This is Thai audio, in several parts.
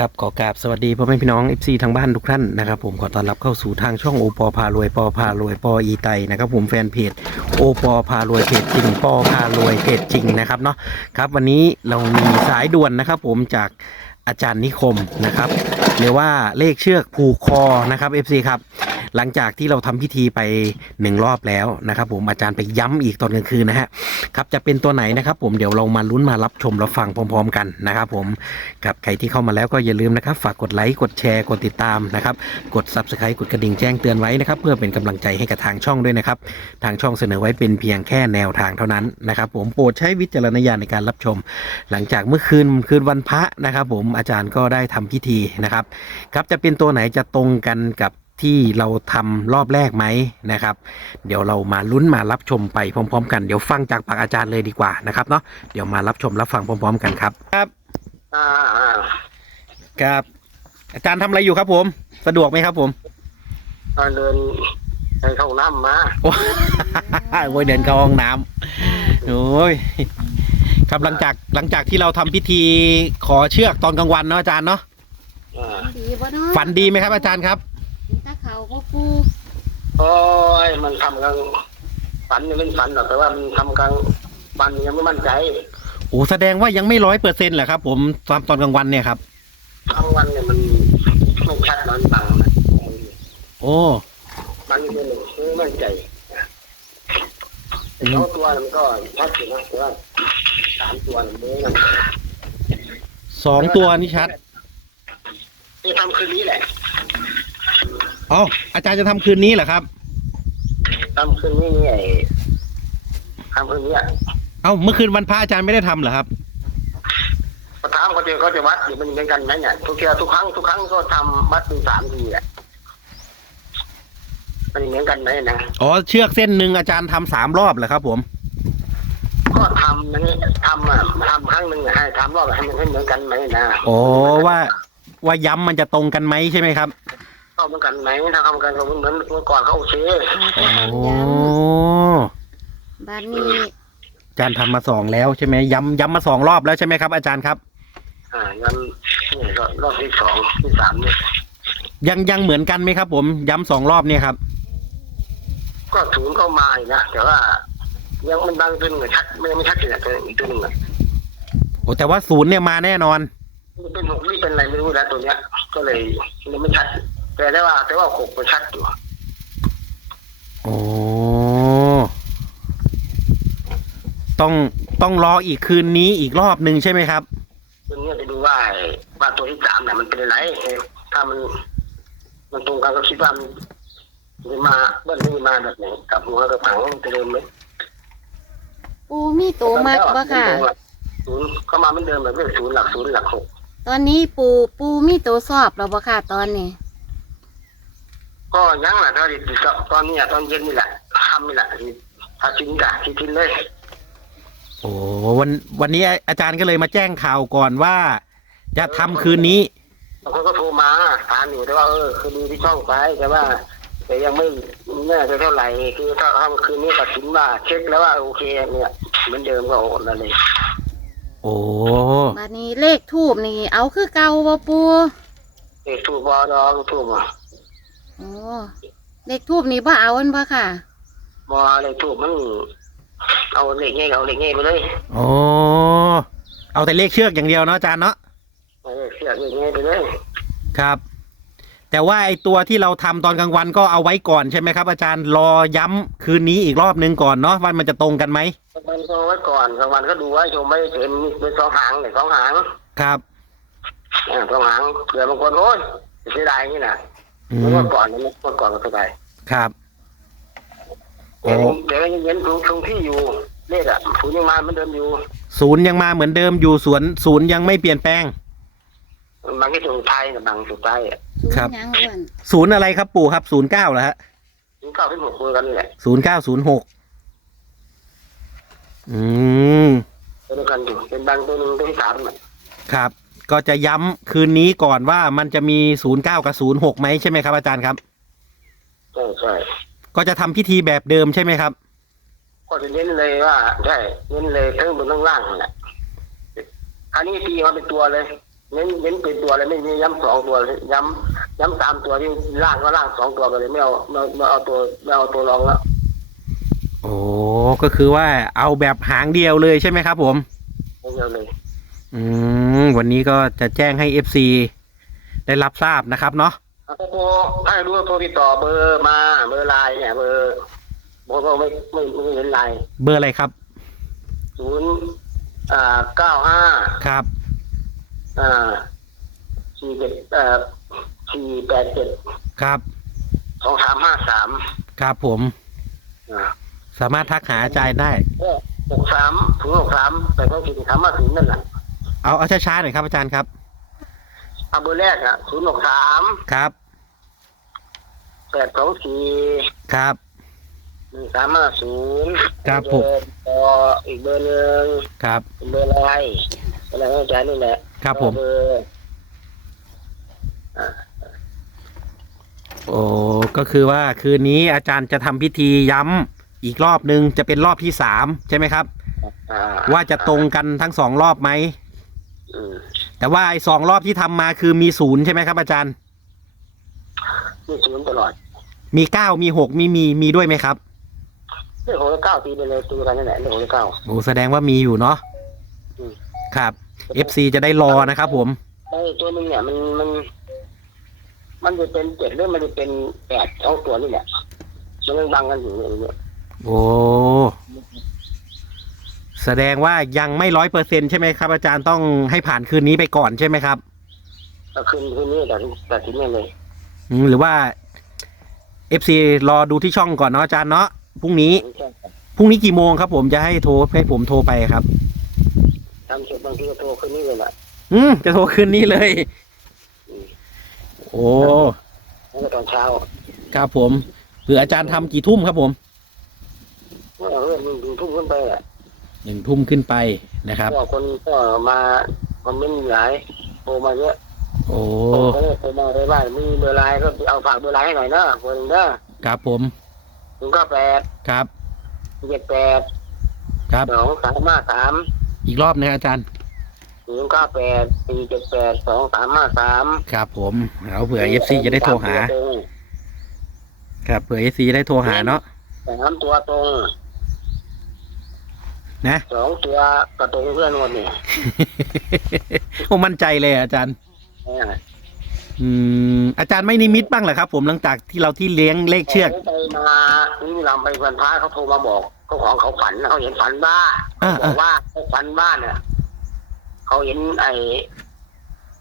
ครับขอกราบสวัสดีพ่อแม่พี่น้องเอฟซีทางบ้านทุกท่านนะครับผมขอต้อนรับเข้าสู่ทางช่องโอปอพารวยปอพารวยปออีไตนะครับผมแฟนเพจโอปอพารวยเพจจริงปอพารวยเพจจริงนะครับเนาะครับวันนี้เรามีสายด่วนนะครับผมจากอาจารย์นิคมนะครับเรียกว่าเลขเชือกผูกคอนะครับเอฟซีครับ หลังจากที่เราทำพิธีไปหนึ่งรอบแล้วนะครับ ผมอาจารย์ไปย้ำอีกตอนกลางคืนนะฮะครับจะเป็นตัวไหนนะครับ ผมเดี๋ยวเรามาลุ้นมารับชมรับฟังพร้อม ๆ กันนะครับ ผมกับใครที่เข้ามาแล้วก็อย่าลืมนะครับ ฝากกดไลค์กดแชร์กดติดตามนะครับ กด Subscribe กดกระดิ่งแจ้งเตือนไว้นะครับ เพื่อเป็นกำลังใจให้กับทางช่องด้วยนะครับ ทางช่องเสนอไว้เป็นเพียงแค่แนวทางเท่านั้นนะครับ ผมโปรดใช้วิจารณญาณในการรับชม หลังจากเมื่อคืนคืนวันพระนะครับ ผมอาจารย์ก็ได้ทำพิธีนะครับ ครับจะเป็นตัวไหนจะตรงกันกับ ที่เราทำรอบแรกไหมนะครับ เดี๋ยวเรามาลุ้นมารับชมไปพร้อม ๆ กันเดี๋ยวฟังจากปากอาจารย์เลยดีกว่านะครับเนาะเดี๋ยวมารับชมรับฟังพร้อม ๆ กันครับ ครับอ่าอ่าครับ อาจารย์ทำอะไรอยู่ครับผม สะดวกไหมครับผมอ่าเดินไปเข้าน้ำมาโอ้โอ้ยเดินเข้าห้องน้ำโอ้ยครับหลังจากหลังจากที่เราทำพิธีขอเชือกตอนกลางวันเนาะอาจารย์เนาะอ่าดีบ่เนาะฝันดีไหมครับอาจารย์ครับ ตาเขาบ่ปูโอ้ยมันทำกลางฝันยังไม่ฝันหรอกแต่ว่ามันทำกลางวันยังไม่มั่นใจโอ้แสดงว่ายังไม่ร้อยเปอร์เซ็นต์เหรอครับผมตอนตอนกลางวันเนี่ยครับกลางวันเนี่ยมันไม่ชัดมันบังนะโอ้บังอยู่ตัวหนึ่งไม่มั่นใจแต่สองตัวมันก็ชัดอยู่นะแต่ว่าสามตัวมันไม่มั่นใจสองตัวนี่ชัด นี่ทำคืนนี้แหละ อ๋ออาจารย์จะทำคืนนี้เหรอครับ ทำคืนนี้นี่ไอ้ทำคืนนี้อะเอ้าเมื่อคืนวันพระอาจารย์ไม่ได้ทำเหรอครับพอถามเขาจะเขาจะวัดอยู่มันเหมือนกันไหมเนี่ยทุกเทียทุกครั้งทุกครั้งก็ทำวัดเป็นสามทีแหละมันเหมือนกันไหมนะอ๋อเชือกเส้นหนึ่งอาจารย์ทำสามรอบเหรอครับผม ก็ทำอย่างนี้ทำอะทำครั้งหนึ่งอะให้ทำรอบให้มันให้เหมือนกันไหมนะ อ๋อว่าว่าย้ำมันจะตรงกันไหมใช่ไหมครับ เข้าเหมือนกันไหมถ้าเข้าเหมือนกันก็เหมือนเมื่อก่อนเขาโอเคอ๋อบ้านนี้อาจารย์ทำมาสองแล้วใช่ไหมย้ำย้ำมาสองรอบแล้วใช่ไหมครับอาจารย์ครับ อ่างั้นนี่ก็รอบที่สองที่สามเนี่ยยังยังเหมือนกันไหมครับ ผมย้ำสองรอบเนี่ยครับ ก็ศูนย์เข้ามาอีกนะแต่ว่า ยังมันบางตัวหนึ่งอะชัดไม่ไม่ชัดเลยนะตัวอีกตัวหนึ่งอะโอ้แต่ว่าศูนย์เนี่ยมาแน่นอน มันเป็นหกหรือเป็นอะไรไม่รู้นะตัวเนี้ย ก็เลยยังไม่ชัด แต่ได้ว่า แต่ว่าหกมันชัดอยู่โอ้ต้องต้องรออีกคืนนี้อีกรอบหนึ่งใช่ไหมครับตัวเนี้ยจะดูว่าไอ้ว่าตัวที่สามเนี่ยมันเป็นอะไรเอ้ยถ้ามัน มันตรงกันก็คิดว่ามันจะมาเบิ้ลไม่มาแบบไหนกลับหัวกับผังมันจะเดิมไหมปูมีโตวมักบ่ค่ะ ศูนย์เข้ามาเหมือนเดิมแบบเลขศูนย์หลักศูนย์หลักหก ตอนนี้ปูปูมีโตวสอบแล้วบ่ค่ะตอนนี้ ก็ยังแหละถ้าดิบตอนนี้อะตอนเย็นนี่แหละทำนี่แหละถ้าทิ้งกะทิ้งเลย โอ้วันวันนี้อาจารย์ก็เลยมาแจ้งข่าวก่อนว่า จะทำคืนนี้ บางคนก็โทรมาถามอยู่แต่ว่าเออคือดูที่ช่องไปแต่ว่า แต่ยังไม่แน่ใจเท่าไหร่คือถ้าทำคืนนี้ตัดสินว่าเช็คแล้วว่าโอเคเนี่ยเหมือนเดิมก็โอนแล้วเลยโอ้บ้านนี้เลขทูบนี่เอาคือเก่าบ่ปูเอกถูกบอดองถูกบ่ โอ้เลขทูบนี่บ่เอาอันบ่ค่ะ บออะไรถูกมัน เอาเหล็กเงี้ยเอาเหล็กเงี้ยไปเลยโอ้เอาแต่เลขเชือกอย่างเดียวเนาะอาจารย์เนาะเออเสียบเหล็กเงี้ยไปเลยครับ แต่ว่าไอตัวที่เราทำตอนกลางวันก็เอาไว้ก่อนใช่ไหมครับ อาจารย์รอย้ำคืนนี้อีกรอบนึงก่อนเนาะว่ามันจะตรงกันไหมมันก็ไว้ก่อนกลางวันก็ดูไว้ชมไม่เห็นเป็นสองหางเนี่ยสองหางครับ อ่าสองหางเผื่อบางคนโอ้ยเสียดายนี่นะ อืเมื่มอก่อนเนี่ยเมื่อก่อนก็เสียดายครับ โอ้ เดี๋ยวยังเห็นคงคงที่อยู่เลขอะศูนย์ยังมาเหมือนเดิมอยู่ ศูนย์ยังมาเหมือนเดิมอยู่สวนศูนย์ยังไม่เปลี่ยนแปลง บางที่สุดท้ายนะบางสุดท้ายอะศูนครับ ย์หยังอ้วนศูนย์อะไรครับปู่ครับศูนย์เก้าเหรอฮะถึงเก้าถึงหกคุยกันนี่แหละศูนย์เก้าศูนย์หกอืมเดียวกันอยู่เป็นบางตัวหนึ่งตัวที่สามอะครับ ก็จะย้ำคืนนี้ก่อนว่ามันจะมีศูนย์เก้ากับศูนย์หกไหมใช่ไหมครับอาจารย์ครับใช่ใช่ก็จะทำพิธีแบบเดิมใช่ไหมครับก็จะเน้นเลยว่าใช่เน้นเลยทั้งบนทั้งล่างนั่นแหละอันนี้ตีมาเป็นตัวเลย เน้นเน้นเป็นตัวเลยไม่มีย้ำสองตัวเลยย้ำย้ำสามตัวที่ล่างก็ล่างสองตัวไปเลยไม่เอาไม่ไม่เอาตัวไม่เอาตัวรองแล้วโอ้ก็คือว่าเอาแบบหางเดียวเลยใช่ไหมครับ ผมไม่เอาเลย อืมวันนี้ก็จะแจ้งให้ FC ได้รับทราบนะครับเนาะถ้าโทรถ้ารู้ว่าโทรติดต่อเบอร์มาเบอร์ไลน์เนี่ยเบอร์เบอร์ไม่ไม่ไม่เห็นไลน์เบอร์อะไรครับ ศูนย์อ่าเก้าห้าครับอ่าสี่เจ็ดเอ่อสี่แปดเจ็ดครับสองสามห้าสามครับผม อ่าสามารถทักหาอาจารย์ได้ก็หกสามถึงหกสามแต่ต้องกินสามมาถึงนั่นแหละ เอาเอาช้าๆหน่อยครับอาจารย์ครับ เอาเบอร์แรกอะศูนย์หกสามครับ แปดสองสี่ครับ หนึ่งสามห้าศูนย์ครับผม ต่ออีกเบอร์หนึ่งครับ เป็นเบอร์อะไรอะไรของอาจารย์นี่แหละครับผม เบอร์โอ้ก็คือว่าคืนนี้อาจารย์จะทำพิธีย้ำอีกรอบนึงจะเป็นรอบที่สามใช่ไหมครับ อ่าว่าจะตรงกันทั้งสองรอบไหม อืมแต่ว่าไอ้สองรอบที่ทำมาคือมีศูนย์ใช่ไหมครับอาจารย์นี่ศูนย์ตลอดมีเก้ามีหกมีมีมีด้วยไหมครับเรื่องของเก้าตีไปเลยตีกันนั่นแหละเรื่องของเก้า โอ้แสดงว่ามีอยู่เนาะอืม ครับ FC จะได้รอนะครับผม ไอ้ตัวนึงเนี่ยมันมัน มันจะเป็นเจ็ดหรือมันจะเป็นแปดสองตัวนี่แหละมันยังบังกันอยู่อย่างเงี้ยโอ้ แสดงว่ายังไม่ร้อยเปอร์เซ็นใช่ไหมครับ อาจารย์ต้องให้ผ่านคืนนี้ไปก่อนใช่ไหมครับก็คืนคืนนี้แต่แต่ทีนี้เลยอืมหรือว่า FC รอดูที่ช่องก่อนเนาะอาจารย์เนาะพรุ่งนี้พรุ่งนี้กี่โมงครับ ผมจะให้โทรให้ผมโทรไปครับทำเสร็จบางทีก็โทรคืนนี้เลยแหละอืมจะโทรคืนนี้เลย โอ้แล้วก็ตอนเช้าครับผมเผื่ออาจารย์ทำกี่ทุ่มครับผมเมื่อเรื่องถึงทุ่มขึ้นไปอะ หนึ่งทุ่มขึ้นไปนะครับ ก็คนก็มาคอมเมนต์หลายโทรมาเยอะโอ้เขาเลยโทรมาเลยว่ามีเบอร์ไลน์ก็เอาฝากเบอร์ไลน์ให้หน่อยนะคนหนึ่งเด้อครับผมถึงก็แปดครับเจ็ดแปดครับ สองสามห้าสามอีกรอบนะอาจารย์ศูนย์เก้าแปดสี่เจ็ดแปดสองสามห้าสามครับผมเอาเผื่อ FC จะได้โทรหา ครับเผื่อ FC จะได้โทรหาเนาะสามตัวตรง นะ สองตัวกระตรงเพื่อนหมดนี่ผมมั่นใจเลยอาจารย์ อืมอาจารย์ไม่นิมิตบ้างเหรอครับ ผมหลังจากที่เราที่เลี้ยงเลขเชือกขาไปมานี่ลำไปวันพระเขาโทรมาบอกเขาของเขาฝันนะเขาเห็นฝันบ้าอ่าบอกว่าเขาฝันบ้านเนี่ยเขาเห็นไอ้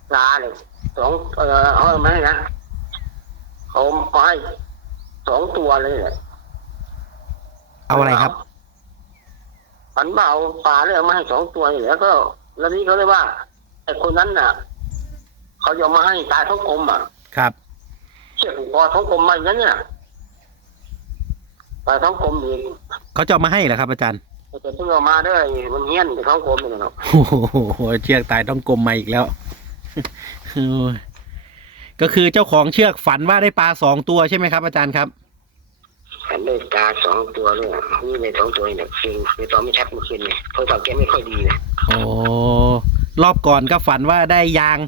ปลาเนี่ยสองเออเขาไม่ให้นะเขาเขาให้สองตัวเลยเนี่ยเอาอะไรครับ ฝันว่าเอาปลาเลยเอามาให้สองตัวนี่แล้วก็ แล้วนี้เขาเลยว่าไอ้คนนั้นน่ะ เขาจะเอามาให้ตายท้องกลมอะ ครับเชือกผูกคอท้องกลมมาอย่างนั้นเนี่ยตายท้องกลมอีกเขาจะเอามาให้เหรอครับอาจารย์แต่เพิ่งเอามาได้มันเฮี้ยนแต่ท้องกลมนี่เนาะโอ้โหเชือกตายต้องกลมมาอีกแล้วโอ้ยก็คือเจ้าของเชือกฝันว่าได้ปลาสองตัวใช่ไหมครับ อาจารย์ครับ ฉันได้ตาสองตัวเลยอะนี่ในสองตัวเนี่ยคือคือตอนไม่ชัดเมื่อคืนเนี่ยโทรศัพท์แกไม่ค่อยดีเลยโอ้รอบก่อนก็ฝันว่าได้ยาง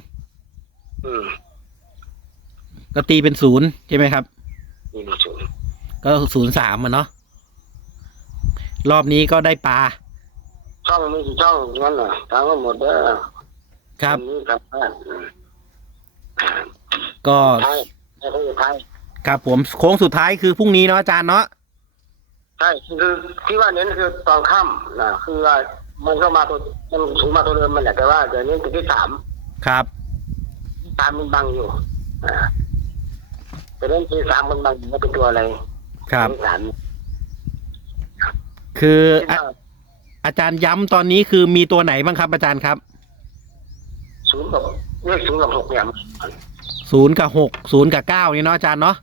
อืมก็ตีเป็นศูนย์ใช่ไหมครับ นี่มีศูนย์ก็ศูนย์สามอะเนาะรอบนี้ก็ได้ปลาช่องมีกี่ช่องงั้นเหรอทางก็หมดเด้อครับวันนี้กลับบ้านอืมก็ไทยไทยเขาอยู่ไทย ครับผมโค้งสุดท้ายคือพรุ่งนี้เนาะอาจารย์เนาะใช่คือที่ว่าเน้นคือตอนค่ำนะคือว่ามันก็มาตัวมันถูงมาตัวเดิมมันแหละแต่ว่าเดี๋ยวนี้ตัวที่สามครับตามมันบังอยู่อ่าแต่เรื่องที่สามมันบังอยู่ว่าเป็นตัวอะไรครับที่สามคือที่อะว่าอาจารย์ย้ำตอนนี้คือมีตัวไหนบ้างครับ อาจารย์ครับศูนย์กับเลขศูนย์กับหกเนี่ยศูนย์กับหกศูนย์กับเก้านี่เนาะอาจารย์เนาะ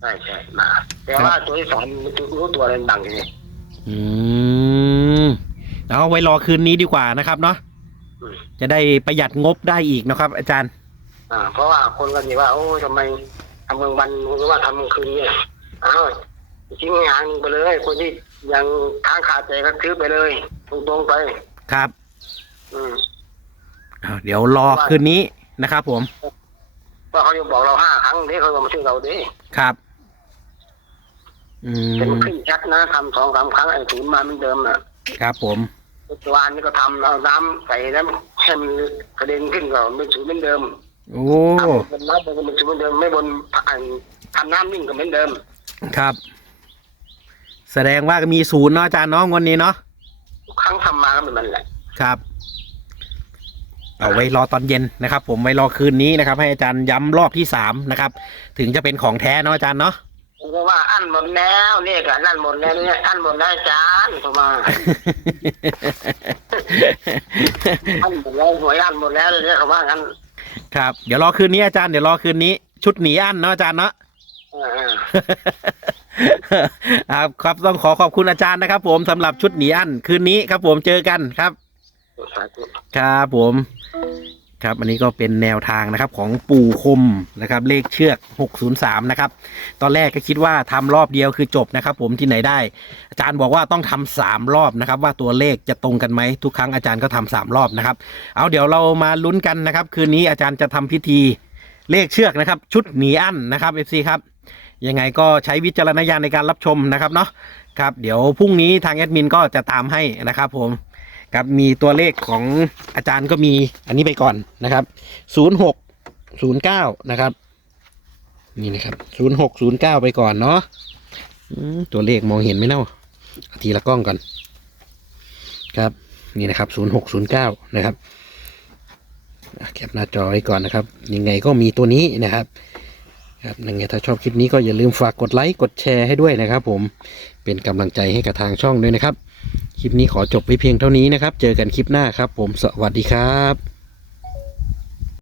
ใช่ใช่มา แต่ว่าตัวที่สามมันรู้ตัวอะไรบังอยู่เนี่ยอืมแล้วเอาไว้รอคืนนี้ดีกว่านะครับเนาะอืมจะได้ประหยัดงบได้อีกนะครับ อาจารย์ อ่า เพราะว่าคนก็จะว่า โอ้ยทำไมทำเมืองวันหรือว่าทำเมืองคืนเนี่ยอ้าวทิ้งงานไปเลย คนที่ยังค้างคาใจก็ซื้อไปเลย ตรงๆไป ครับ อืมอ้าวเดี๋ยวรอคืนนี้นะครับผมว่าเขาจะบอกเราห้าครั้งเด้เขาก็มาช่วยเราเด้ครับ อืเป็นมขึ้นชัดนะทำสองสามครั้งไอ้ศูนย์มาเหมือนเดิมน่ะครับผมตัวอันนี้ก็ทำเอาน้ำใส่น้ำให้มันกระเด็นขึ้นก็เป็นศูนย์เหมือนเดิมโอ้ทำบนน้ำเป็นศูนย์เหมือนเดิมไม่บนอันทำน้ำนิ่งก็เหมือนเดิมครับ แสดงว่ามีศูนย์เนาะอาจารย์เนาะงวันนี้เนาะทุกครั้งทำมาก็เป็นมันแหละครับ เอาไว้รอตอนเย็นนะครับ ผมไว้รอคืนนี้นะครับ ให้อาจารย์ย้ำรอบที่สามนะครับ ถึงจะเป็นของแท้เนาะอาจารย์เนาะ เพราะว่าอันหมดแล้วเนี่ยก็อันหมดแล้วเนี่ยอันหมดแล้วอาจารย์โทรมาอันหมดแล้วหวยอันหมดแล้วเนี่ยเขาว่างั้นครับ เดี๋ยวรอคืนนี้อาจารย์เดี๋ยวรอคืนนี้ ชุดหนีอันเนาะอาจารย์เนาะเออเออครับครับต้องขอขอบคุณอาจารย์นะครับผมสำหรับชุดหนีอันคืนนี้ครับผมเจอกันครับสาธุครับผม ครับอันนี้ก็เป็นแนวทางนะครับของปู่คมนะครับเลขเชือก 603 นะครับ ตอนแรกก็คิดว่าทำรอบเดียวคือจบนะครับ ผมที่ไหนได้ อาจารย์บอกว่าต้องทำสามรอบนะครับ ว่าตัวเลขจะตรงกันไหมทุกครั้งอาจารย์ก็ทำสามรอบนะครับ เอาเดี๋ยวเรามาลุ้นกันนะครับ คืนนี้อาจารย์จะทำพิธีเลขเชือกนะครับ ชุดหนีอั้นนะครับ FC ครับยังไงก็ใช้วิจารณญาณในการรับชมนะครับเนาะครับเดี๋ยวพรุ่งนี้ทางแอดมินก็จะตามให้นะครับผม ครับมีตัวเลขของอาจารย์ก็มีอันนี้ไปก่อนนะครับศูนย์หกศูนย์เก้านะครับนี่นะครับศูนย์หกศูนย์เก้าไปก่อนเนาะตัวเลขมองเห็นไหมเนาะเอาทีละกล้องก่อน ครับนี่นะครับศูนย์หกศูนย์เก้านะครับอะแคปหน้าจอไว้ก่อนนะครับ ยังไงก็มีตัวนี้นะครับครับยังไงถ้าชอบคลิปนี้ก็อย่าลืมฝากกดไลค์กดแชร์ให้ด้วยนะครับ ผมเป็นกำลังใจให้กับทางช่องด้วยนะครับ คลิปนี้ขอจบไว้เพียงเท่านี้นะครับ เจอกันคลิปหน้าครับ ผมสวัสดีครับ